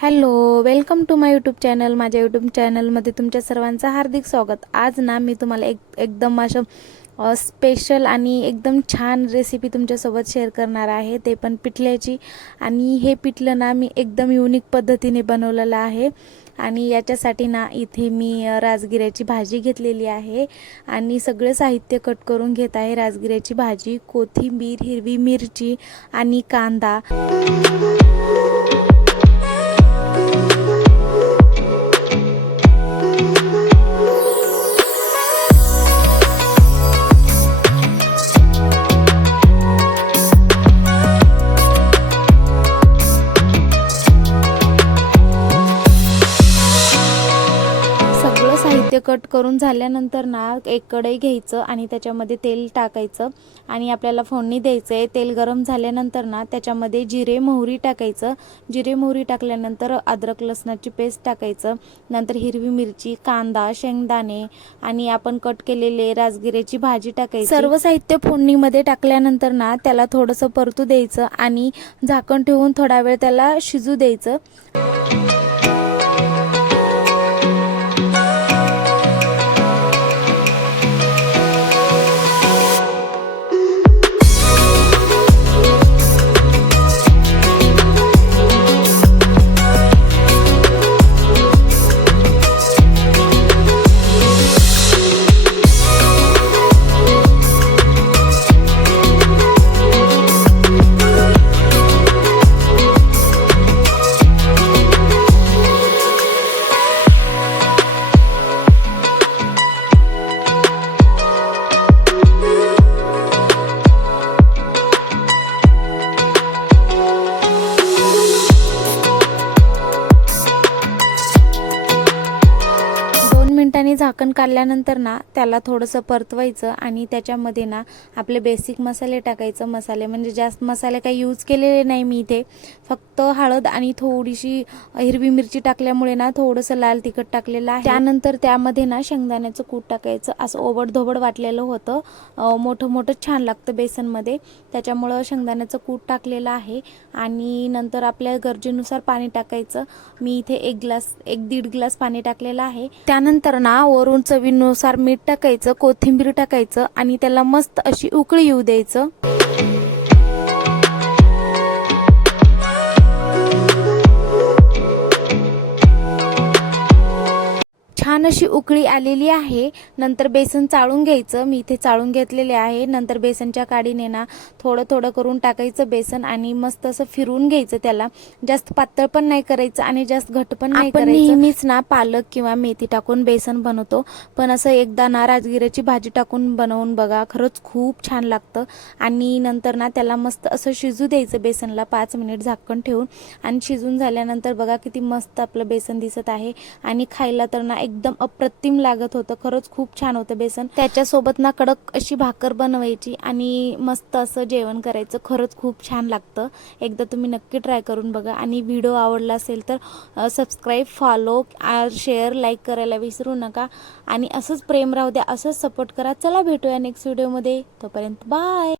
Hello, welcome to my YouTube channel. माझ्या YouTube चॅनलमध्ये तुमच्या सर्वांचं हार्दिक स्वागत. आज ना मी तुम्हाला एकदम असं स्पेशल आणि एकदम छान रेसिपी तुमच्यासोबत शेअर करणार आहे, ते पण पिठल्याची. आणि हे पिठलं ना मी एकदम युनिक पद्धतीने बनवलेलं आहे. आणि याच्यासाठी ना इथे मी राजगिऱ्याची भाजी घेतलेली आहे आणि सगळे साहित्य कट करून घेत आहे. राजगिऱ्याची भाजी, कोथिंबीर, हिरवी मिरची आणि कांदा. साहित्य कट करून झाल्यानंतर ना एक कढई घ्यायचं आणि त्याच्यामध्ये तेल टाकायचं आणि आपल्याला फोडणी द्यायचं आहे. तेल गरम झाल्यानंतर ना त्याच्यामध्ये जिरे मोहरी टाकायचं. जिरे मोहरी टाकल्यानंतर अद्रक लसणाची पेस्ट टाकायचं. नंतर हिरवी मिरची, कांदा, शेंगदाणे आणि आपण कट केलेले राजगिऱ्याची भाजी टाकायची. सर्व साहित्य फोडणीमध्ये टाकल्यानंतर ना त्याला थोडंसं परतू द्यायचं आणि झाकण ठेवून थोडा वेळ त्याला शिजू द्यायचं. मिनिटांनी झाकण काढल्यानंतर ना त्याला थोडंसं परतवायचं आणि त्याच्यामध्ये ना आपले बेसिक मसाले टाकायचं. मसाले म्हणजे जास्त मसाले काही यूज केलेले नाही मी इथे, फक्त हळद आणि थोडीशी हिरवी मिरची टाकल्यामुळे ना थोडंसं लाल तिखट टाकलेलं आहे. त्यानंतर त्यामध्ये ना शेंगदाण्याचं कूट टाकायचं. असं ओबडधोबड वाटलेलं होतं, मोठं मोठं छान लागतं बेसनमध्ये, त्याच्यामुळं शेंगदाण्याचं कूट टाकलेलं आहे. आणि नंतर आपल्या गरजेनुसार पाणी टाकायचं. मी इथे 1-1.5 ग्लास पाणी टाकलेलं आहे. त्यानंतर ना वरून चवीनुसार मीठ टाकायचं, कोथिंबीर टाकायचं आणि त्याला मस्त अशी उकळी येऊ द्यायचं. छान अशी उकळी आलेली आहे. नंतर बेसन चाळून घ्यायचं. मी इथे चाळून घेतलेले आहे. नंतर बेसनच्या काडीने ना थोडं थोडं करून टाकायचं बेसन आणि मस्त असं फिरवून घ्यायचं. त्याला जास्त पातळ पण नाही करायचं आणि जास्त घट्ट पण नाही करायचं. नेहमीच ना पालक किंवा मेथी टाकून बेसन बनवतो, पण असं एकदा ना राजगिऱ्याची भाजी टाकून बनवून बघा, खरंच खूप छान लागतं. आणि नंतर ना त्याला मस्त असं शिजू द्यायचं बेसनला 5 मिनिट झाकण ठेवून. आणि शिजून झाल्यानंतर बघा किती मस्त आपलं बेसन दिसत आहे. आणि खायला तर ना एकदम अप्रतिम लागत होतं, खरंच खूप छान होतं बेसन. त्याच्यासोबत ना कडक अशी भाकर बनवायची आणि मस्त असं जेवण करायचं. खरंच खूप छान लागतं. एकदा तुम्ही नक्की ट्राय करून बघा. आणि व्हिडिओ आवडला असेल तर सबस्क्राईब, फॉलो, शेअर, लाईक करायला विसरू नका. आणि असंच प्रेम राहू द्या, असंच सपोर्ट करा. चला भेटूया नेक्स्ट व्हिडिओमध्ये. तोपर्यंत बाय.